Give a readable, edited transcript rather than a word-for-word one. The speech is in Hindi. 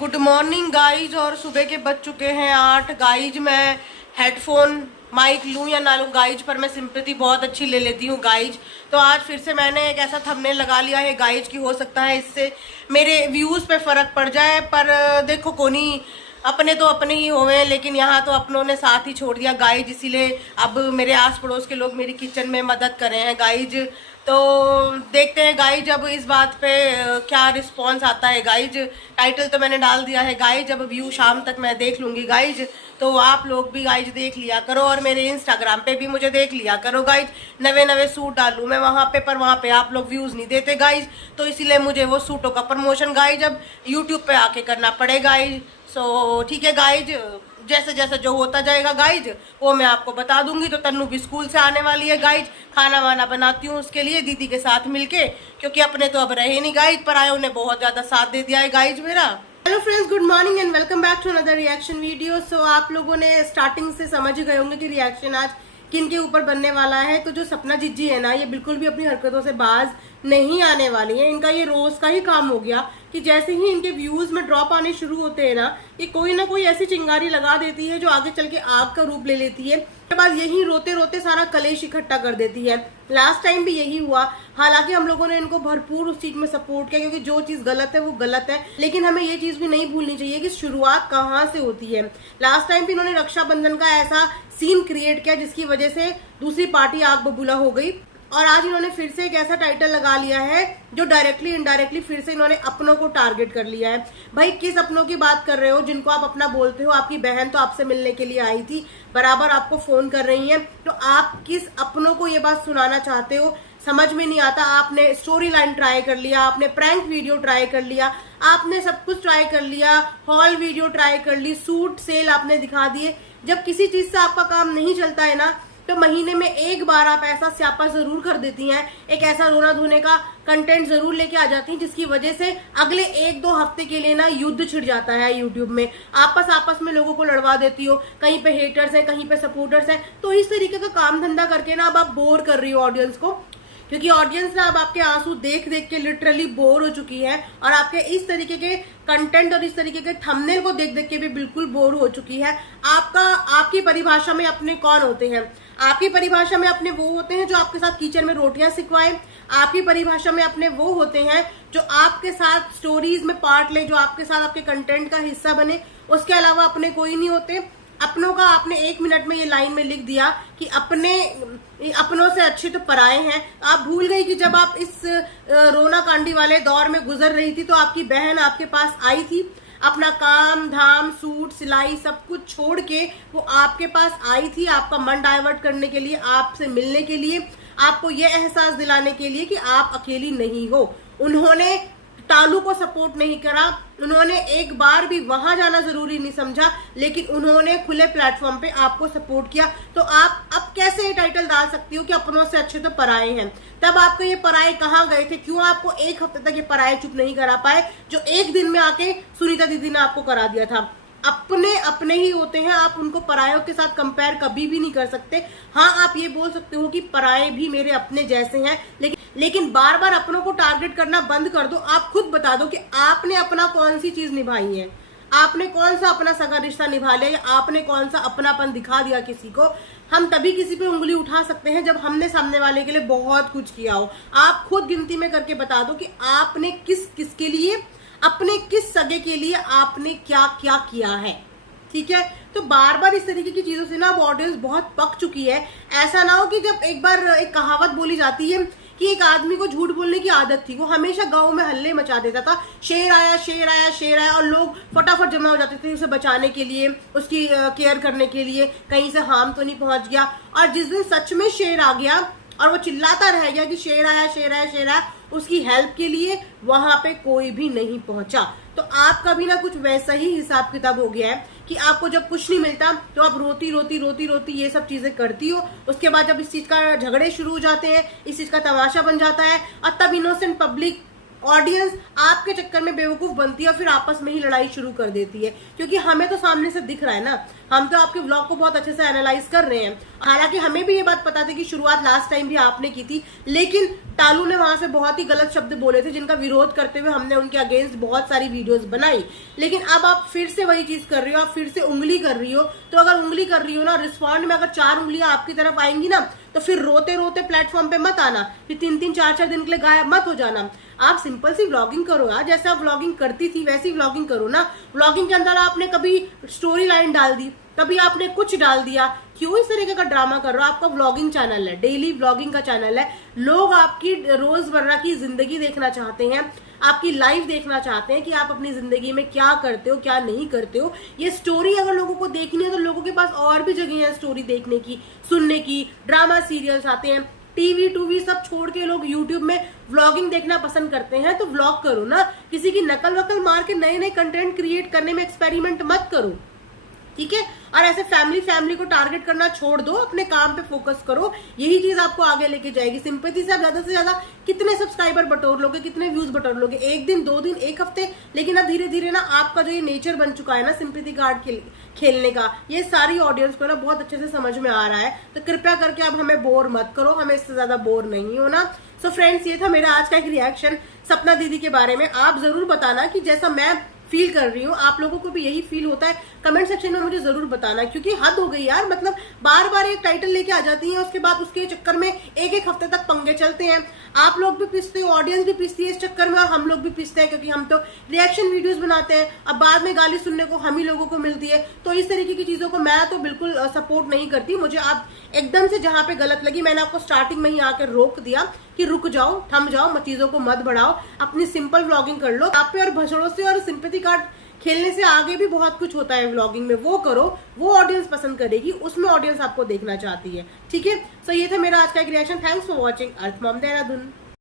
Good morning guys. और सुबह के बज चुके हैं 8 गाइज। मैं हेडफोन माइक लूं या ना लूं गाइज, पर मैं सिंपैथी बहुत अच्छी ले लेती हूँ गाइज। तो आज फिर से मैंने एक ऐसा थंबनेल लगा लिया है गाइज की हो सकता है इससे मेरे व्यूज पे फर्क पड़ जाए, पर देखो कोनी अपने तो अपने ही होवे, लेकिन यहाँ तो अपनों ने साथ ही छोड़ दिया गाइज। इसीलिए अब मेरे आस पड़ोस के लोग मेरी किचन में मदद कर रहे हैं गाइज। तो देखते हैं गाइज अब इस बात पे क्या रिस्पॉन्स आता है गाइज। टाइटल तो मैंने डाल दिया है गाइज, अब व्यू शाम तक मैं देख लूंगी गाइज। तो आप लोग भी गाइज देख लिया करो और मेरे इंस्टाग्राम पे भी मुझे देख लिया करो गाइज। नवे नवे सूट डालूं मैं वहां पे, पर वहां पे आप लोग व्यूज नहीं देते गाइज, तो इसीलिए मुझे वो सूटों का प्रमोशन गाइज अब यूट्यूब पे आके करना पड़ेगा गाइज। सो ठीक है गाइज, जैसे जैसे जो होता जाएगा गाइज वो मैं आपको बता दूंगी। तो तन्नू भी स्कूल से आने वाली है गाइज, खाना वाना बनाती हूँ उसके लिए दीदी के साथ मिलके, क्योंकि अपने तो अब रहे नहीं गाइज, पर आयों ने बहुत ज्यादा साथ दे दिया है गाइज मेरा। Hello friends, good morning and welcome back to another reaction video. So आप लोगों ने स्टार्टिंग से समझ गए होंगे कि रिएक्शन आज किन के ऊपर बनने वाला है। तो जो सपना जिज्जी है ना, ये बिल्कुल भी अपनी हरकतों से बाज नहीं आने वाली है। इनका ये रोज का ही काम हो गया कि जैसे ही इनके व्यूज में ड्रॉप आने शुरू होते हैं ना, ये कोई ना कोई ऐसी चिंगारी लगा देती है जो आगे चल के आग का रूप ले लेती है। उसके बाद यही रोते रोते सारा कलेश इकट्ठा कर देती है। लास्ट टाइम भी यही हुआ। हालांकि हम लोगों ने इनको भरपूर उस चीज में सपोर्ट किया, क्योंकि जो चीज गलत है वो गलत है, लेकिन हमें ये चीज भी नहीं भूलनी चाहिए कि शुरुआत कहाँ से होती है। लास्ट टाइम भी इन्होंने रक्षाबंधन का ऐसा सीन क्रिएट किया जिसकी वजह से दूसरी पार्टी आग बबूला हो गई, और आज इन्होंने फिर से एक ऐसा टाइटल लगा लिया है जो डायरेक्टली इनडायरेक्टली फिर से इन्होंने अपनों को टारगेट कर लिया है। भाई किस अपनों की बात कर रहे हो जिनको आप अपना बोलते हो? आपकी बहन तो आपसे मिलने के लिए आई थी, बराबर आपको फोन कर रही है, तो आप किस अपनों को ये बात सुनाना चाहते हो? समझ में नहीं आता। आपने स्टोरी लाइन ट्राई कर लिया, आपने प्रैंक वीडियो ट्राई कर लिया, आपने सब कुछ ट्राई कर लिया, हॉल वीडियो ट्राई कर ली, सूट सेल आपने दिखा दिए। जब किसी चीज से आपका काम नहीं चलता है ना, तो महीने में एक बार आप ऐसा स्यापा जरूर कर देती हैं, एक ऐसा रोना धोने का कंटेंट जरूर लेके आ जाती हैं जिसकी वजह से अगले 1-2 हफ्ते के लिए ना युद्ध छिड़ जाता है यूट्यूब में। आपस में लोगों को लड़वा देती हो, कहीं पे हेटर्स हैं, कहीं पे सपोर्टर्स हैं। तो इस तरीके का काम धंधा करके ना अब आप बोर कर रही हो ऑडियंस को, क्योंकि ऑडियंस ना अब आपके आंसू देख देख के लिटरली बोर हो चुकी है, और आपके इस तरीके के कंटेंट और इस तरीके के थंबनेल को देख देख के भी बिल्कुल बोर हो चुकी है। आपकी परिभाषा में अपने कौन होते हैं? आपकी परिभाषा में अपने वो होते हैं जो आपके साथ किचन में रोटियां सिखवाएं। आपकी परिभाषा में अपने वो होते हैं जो आपके साथ स्टोरीज में पार्ट ले, जो आपके साथ आपके कंटेंट का हिस्सा बने। उसके अलावा अपने कोई नहीं होते। अपनों का आपने 1 मिनट में ये लाइन में लिख दिया कि अपनों से अच्छे तो पराए हैं। आप भूल गई कि जब आप इस रोना कांडी वाले दौर में गुजर रही थी तो आपकी बहन आपके पास आई थी, अपना काम धाम सूट सिलाई सब कुछ छोड़ के वो आपके पास आई थी, आपका मन डाइवर्ट करने के लिए, आपसे मिलने के लिए, आपको ये एहसास दिलाने के लिए कि आप अकेली नहीं हो। उन्होंने टालू को सपोर्ट नहीं करा, उन्होंने एक बार भी वहां जाना जरूरी नहीं समझा, लेकिन उन्होंने खुले प्लेटफॉर्म पे आपको सपोर्ट किया। तो आप अब कैसे ये टाइटल डाल सकती हो कि अपनों से अच्छे तो पराए हैं? तब आपको ये पराए कहाँ गए थे? क्यों आपको 1 हफ्ते तक ये पराए चुप नहीं करा पाए, जो एक दिन में आके सुनीता दीदी ने आपको करा दिया था? अपने ही होते हैं, आप उनको परायों के साथ कंपेयर कभी भी नहीं कर सकते। हाँ, आप ये बोल सकते हो कि पराये भी मेरे अपने जैसे हैं, लेकिन बार बार अपनों को टारगेट करना बंद कर दो। आप खुद बता दो कि आपने अपना कौन सी चीज निभाई है, आपने कौन सा अपना सगा रिश्ता निभा लिया, या आपने कौन सा अपनापन दिखा दिया किसी को। हम तभी किसी पे उंगली उठा सकते हैं जब हमने सामने वाले के लिए बहुत कुछ किया हो। आप खुद गिनती में करके बता दो कि आपने किसके लिए, अपने किस सगे के लिए आपने क्या क्या किया है। ठीक है, तो बार बार इस तरीके की चीजों से ना अब ऑडियंस बहुत पक चुकी है। ऐसा ना हो कि जब एक बार एक कहावत बोली जाती है कि एक आदमी को झूठ बोलने की आदत थी, वो हमेशा गांव में हल्ले मचा देता था, शेर आया शेर आया शेर आया, और लोग फटाफट जमा हो जाते थे उसे बचाने के लिए, उसकी केयर करने के लिए, कहीं से हार्म तो नहीं पहुंच गया। और जिस दिन सच में शेर आ गया और वो चिल्लाता रह गया कि शेर आया शेर आया शेर आया, उसकी हेल्प के लिए वहां पे कोई भी नहीं पहुंचा। तो आपका भी ना कुछ वैसा ही हिसाब किताब हो गया है कि आपको जब कुछ नहीं मिलता तो आप रोती रोती रोती रोती ये सब चीजें करती हो। उसके बाद जब इस चीज का झगड़े शुरू हो जाते हैं, इस चीज का तमाशा बन जाता है, और तब इनोसेंट पब्लिक ऑडियंस आपके चक्कर में बेवकूफ बनती है और फिर आपस में ही लड़ाई शुरू कर देती है। क्योंकि हमें तो सामने से दिख रहा है ना, हम तो आपके व्लॉग को बहुत अच्छे से एनालाइज कर रहे हैं। हालांकि हमें भी ये बात पता थी कि शुरुआत लास्ट टाइम भी आपने की थी, लेकिन टालू ने वहां से बहुत ही गलत शब्द बोले थे जिनका विरोध करते हुए हमने उनके अगेंस्ट बहुत सारी वीडियोस बनाई। लेकिन अब आप फिर से वही चीज कर रही हो, आप फिर से उंगली कर रही हो। तो अगर उंगली कर रही हो ना, रिस्पॉन्ड में अगर 4 उंगलियां आपकी तरफ आएंगी ना, तो फिर रोते रोते प्लेटफॉर्म पे मत आना, फिर 3-3 4-4 दिन के लिए गायब मत हो जाना। आप सिंपल सी व्लॉगिंग करो यार, जैसे आप व्लॉगिंग करती थी वैसी व्लॉगिंग करो ना। व्लॉगिंग के अंदर आपने कभी स्टोरी लाइन डाल दी, कभी आपने कुछ डाल दिया, क्यों इस तरीके का ड्रामा कर रहे हो? आपका व्लॉगिंग चैनल है, डेली व्लॉगिंग का चैनल है। लोग आपकी रोजमर्रा की जिंदगी देखना चाहते हैं, आपकी लाइफ देखना चाहते हैं कि आप अपनी जिंदगी में क्या करते हो, क्या नहीं करते हो। ये स्टोरी अगर लोगों को देखनी है तो लोगों के पास और भी जगह है स्टोरी देखने की, सुनने की। ड्रामा सीरियल्स आते हैं, टीवी टूवी सब छोड़ के लोग यूट्यूब में व्लॉगिंग देखना पसंद करते हैं। तो व्लॉग करो ना, किसी की नकल वकल मार के नए नए कंटेंट क्रिएट करने में एक्सपेरिमेंट मत करो, ठीक है। और ऐसे फैमिली को टारगेट करना छोड़ दो, अपने काम पे फोकस करो, यही चीज आपको आगे लेके जाएगी। सिंपैथी से आप ज्यादा से ज्यादा कितने सब्सक्राइबर बटोर लोगे, कितने व्यूज बटोर लोगे? 1 दिन, 2 दिन, 1 हफ्ते। लेकिन अब धीरे धीरे ना आपका जो ये नेचर बन चुका है ना सिंपैथी कार्ड खेलने का, ये सारी ऑडियंस को ना बहुत अच्छे से समझ में आ रहा है। तो कृपया करके अब हमें बोर मत करो, हमें इससे ज्यादा बोर नहीं होना। सो फ्रेंड्स, ये था मेरा आज का एक रिएक्शन सपना दीदी के बारे में। आप जरूर बताना कि जैसा मैं फील कर रही हूँ आप लोगों को भी यही फील होता है, कमेंट सेक्शन में मुझे जरूर बताना। क्योंकि हद हो गई यार, मतलब बार बार एक टाइटल लेके आ जाती है, उसके बाद उसके चक्कर में 1-1 हफ्ते तक पंगे चलते हैं। आप लोग भी पिसते हो, ऑडियंस भी पिसती है इस चक्कर में, और हम लोग भी पिसते हैं क्योंकि हम तो रिएक्शन वीडियोस बनाते हैं। अब बाद में गाली सुनने को हम ही लोगों को मिलती है। तो इस तरीके की चीजों को मैं तो बिल्कुल सपोर्ट नहीं करती। मुझे आप एकदम से जहां पे गलत लगी, मैंने आपको स्टार्टिंग में ही आकर रोक दिया कि रुक जाओ, थम जाओ, चीजों को मत बढ़ाओ, अपनी सिंपल व्लॉगिंग कर लो। आप पे और भसड़ों से और सिंपैथी कार्ड खेलने से आगे भी बहुत कुछ होता है व्लॉगिंग में, वो करो, वो ऑडियंस पसंद करेगी, उसमें ऑडियंस आपको देखना चाहती है, ठीक है। सो ये था मेरा आज का एक reaction. Thanks for watching. Earth mom Dehradun.